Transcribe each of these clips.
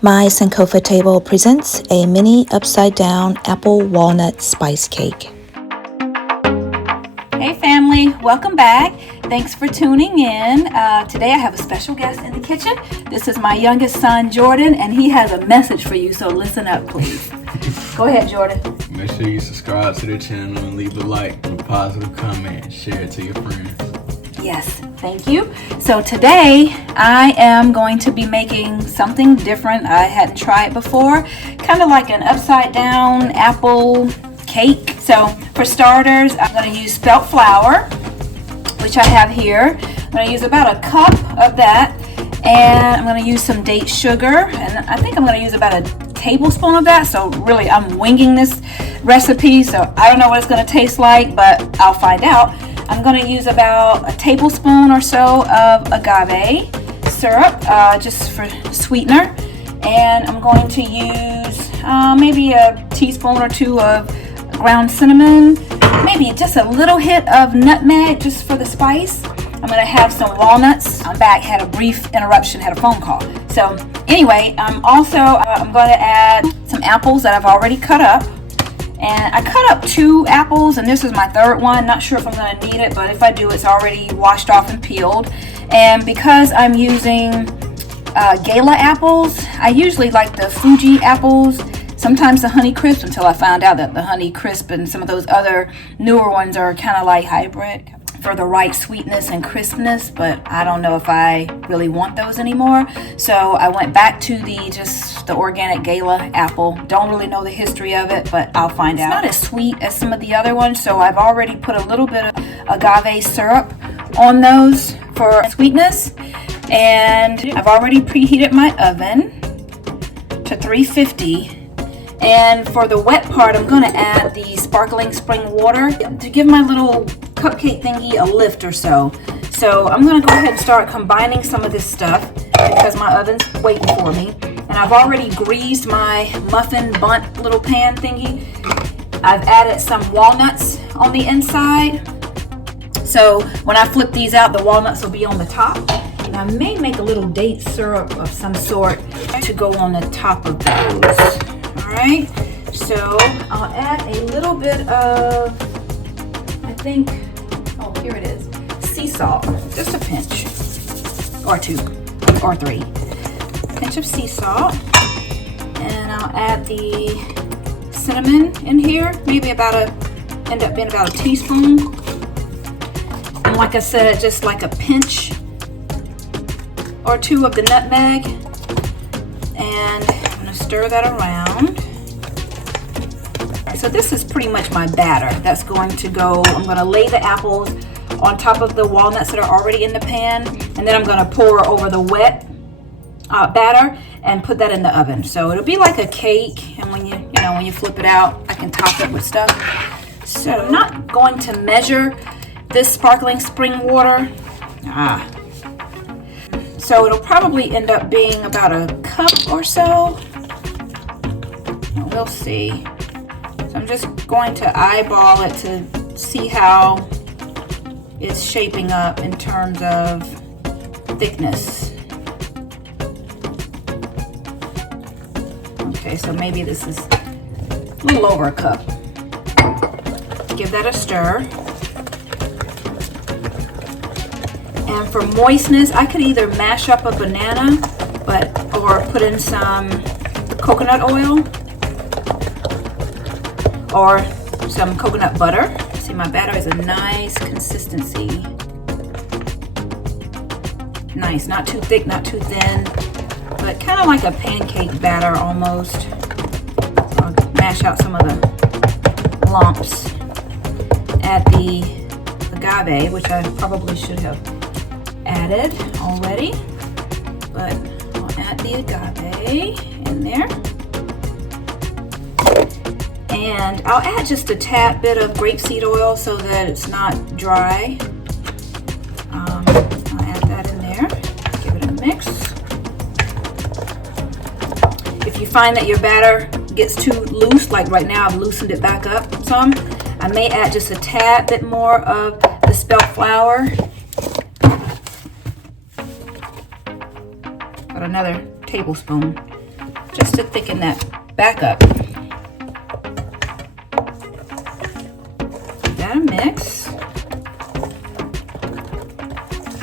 My Sankofa table presents a mini upside-down apple walnut spice cake. Hey family, welcome back. Thanks for tuning in. Today I have a special guest in the kitchen. This is my youngest son, Jordan, and he has a message for you, so listen up, please. Go ahead, Jordan. Make sure you subscribe to the channel and leave a like and a positive comment and share it to your friends. Yes, thank you. So today I am going to be making something different. I hadn't tried before, kind of like an upside down apple cake. So for starters, I'm going to use spelt flour, which I have here. I'm going to use about a cup of that, and I'm going to use some date sugar, and I think I'm going to use about a tablespoon of that. So really I'm winging this recipe, so I don't know what it's going to taste like, but I'll find out. I'm going to use about a tablespoon or so of agave syrup, just for sweetener. And I'm going to use maybe a teaspoon or two of ground cinnamon, maybe just a little hit of nutmeg just for the spice. I'm going to have some walnuts. I'm back, had a brief interruption, had a phone call. So anyway, I'm going to add some apples that I've already cut up. And I cut up 2 apples, and this is my third one. Not sure if I'm going to need it, but if I do, it's already washed off and peeled. And because I'm using Gala apples, I usually like the Fuji apples, sometimes the Honey Crisp, until I found out that the Honey Crisp and some of those other newer ones are kind of like hybrid for the right sweetness and crispness, but I don't know if I really want those anymore. So I went back to the organic Gala apple. Don't really know the history of it, but I'll find out. It's not as sweet as some of the other ones, so I've already put a little bit of agave syrup on those for sweetness. And I've already preheated my oven to 350. And for the wet part, I'm going to add the sparkling spring water to give my little cupcake thingy a lift or so. So I'm going to go ahead and start combining some of this stuff because my oven's waiting for me. And I've already greased my muffin bunt little pan thingy. I've added some walnuts on the inside. So when I flip these out, the walnuts will be on the top. And I may make a little date syrup of some sort to go on the top of those. Alright, so I'll add a little bit of, here it is, sea salt, just a pinch, or 2, or 3. Pinch of sea salt, and I'll add the cinnamon in here, maybe end up being about a teaspoon. And like I said, just like a pinch or 2 of the nutmeg, and I'm going to stir that around. So this is pretty much my batter that's going to go. I'm going to lay the apples on top of the walnuts that are already in the pan, and then I'm going to pour over the wet batter and put that in the oven. So it'll be like a cake, and when you flip it out, I can top it with stuff. So I'm not going to measure this sparkling spring water. So it'll probably end up being about a cup or so. We'll see. So I'm just going to eyeball it to see how it's shaping up in terms of thickness. Okay, so maybe this is a little over a cup. Give that a stir. And for moistness, I could either mash up a banana, or put in some coconut oil, or some coconut butter. See, my batter is a nice consistency. Nice, not too thick, not too thin, but kind of like a pancake batter almost. So I'll mash out some of the lumps. Add the agave, which I probably should have added already, but I'll add the agave in there. And I'll add just a tad bit of grapeseed oil so that it's not dry. I'll add that in there, give it a mix. If you find that your batter gets too loose, like right now I've loosened it back up some, I may add just a tad bit more of the spelt flour. About another tablespoon. just to thicken that back up. Give that a mix.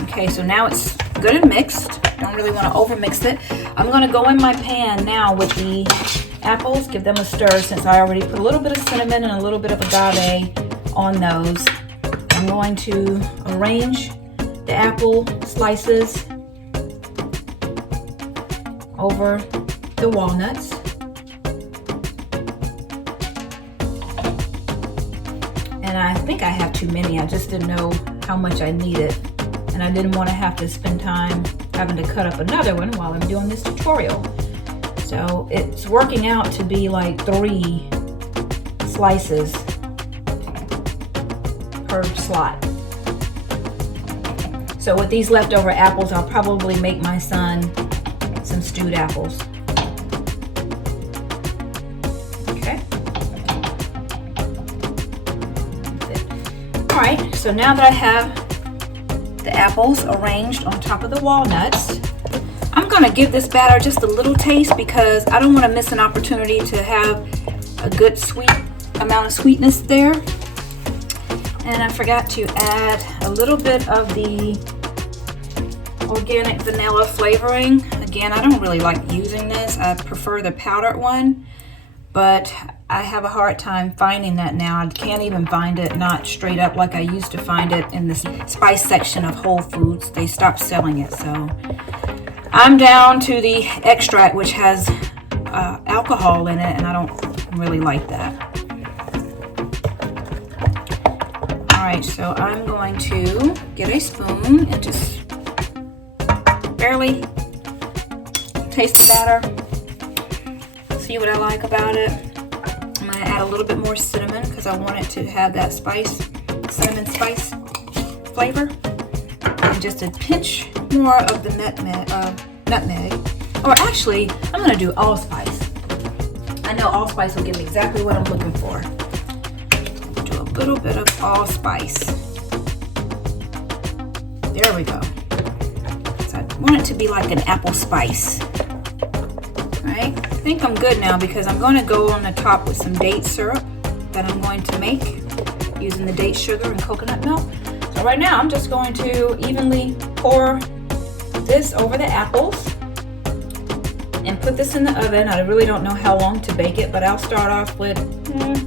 Okay, so now it's good and mixed. Don't really want to over mix it. I'm going to go in my pan now with the apples, give them a stir since I already put a little bit of cinnamon and a little bit of agave on those. I'm going to arrange the apple slices over the walnuts. And I think I have too many. I just didn't know how much I needed. And I didn't want to have to spend time having to cut up another one while I'm doing this tutorial. So it's working out to be like 3 slices per slot. So with these leftover apples, I'll probably make my son some stewed apples. Okay. All right, so now that I have the apples arranged on top of the walnuts, I'm gonna give this batter just a little taste because I don't want to miss an opportunity to have a good sweet amount of sweetness there. And I forgot to add a little bit of the organic vanilla flavoring. Again, I don't really like using this. I prefer the powdered one, but I have a hard time finding that now. I can't even find it not straight up like I used to find it in the spice section of Whole Foods. They stopped selling it, so I'm down to the extract, which has alcohol in it, and I don't really like that. All right, so I'm going to get a spoon and just barely taste the batter, see what I like about it. I'm going to add a little bit more cinnamon because I want it to have that cinnamon spice flavor, and just a pinch more of the nutmeg. Or actually, I'm going to do allspice. I know allspice will give me exactly what I'm looking for. Do a little bit of allspice. There we go. So I want it to be like an apple spice. Right? I think I'm good now because I'm going to go on the top with some date syrup that I'm going to make using the date sugar and coconut milk. So right now I'm just going to evenly pour this over the apples and put this in the oven. I really don't know how long to bake it, but I'll start off with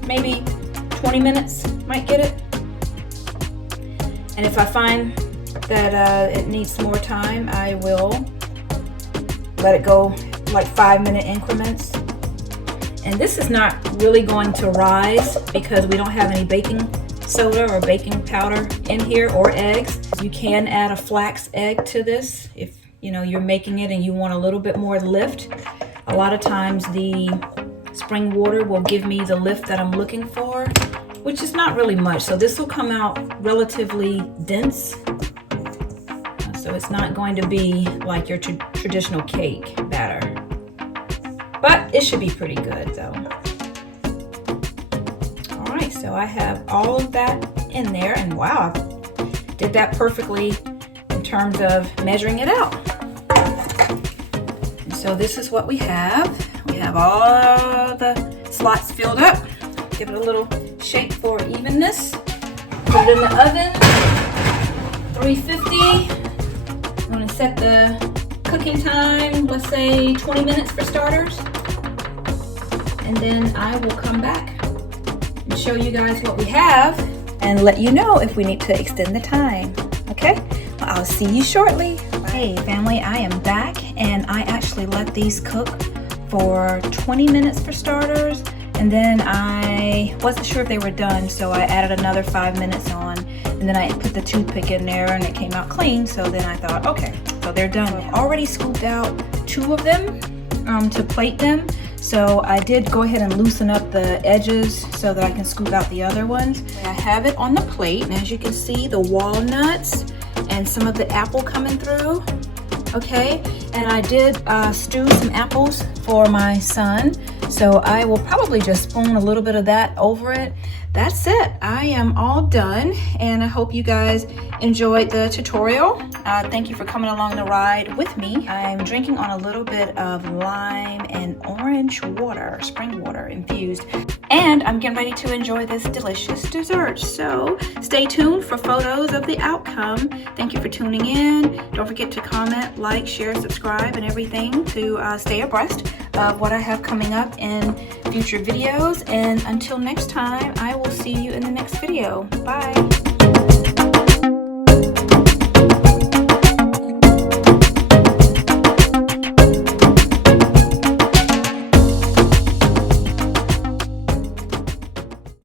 maybe 20 minutes, might get it. And if I find that it needs more time, I will let it go like 5-minute increments. And this is not really going to rise because we don't have any baking soda or baking powder in here or eggs. You can add a flax egg to this if you're making it and you want a little bit more lift. A lot of times the spring water will give me the lift that I'm looking for, which is not really much. So this will come out relatively dense. So it's not going to be like your traditional cake batter, but it should be pretty good though. All right, so I have all of that in there, and wow, I did that perfectly in terms of measuring it out. And so this is what we have. We have all the slots filled up. Give it a little shake for evenness. Put it in the oven, 350. I'm going to set the cooking time, let's say 20 minutes for starters. And then I will come back and show you guys what we have and let you know if we need to extend the time. Okay? Well, I'll see you shortly. Hey family, I am back, and I actually let these cook for 20 minutes for starters, and then I wasn't sure if they were done, so I added another 5 minutes on, and then I put the toothpick in there and it came out clean. So then I thought, okay, so they're done. I've already scooped out 2 of them to plate them. So I did go ahead and loosen up the edges so that I can scoop out the other ones. I have it on the plate, and as you can see, the walnuts and some of the apple coming through. Okay, and I did stew some apples for my son, so I will probably just spoon a little bit of that over it. That's it. I am all done, and I hope you guys enjoyed the tutorial. Thank you for coming along the ride with me. I'm drinking on a little bit of lime in orange water, spring water infused. And I'm getting ready to enjoy this delicious dessert. So stay tuned for photos of the outcome. Thank you for tuning in. Don't forget to comment, like, share, subscribe, and everything to stay abreast of what I have coming up in future videos. And until next time, I will see you in the next video. Bye.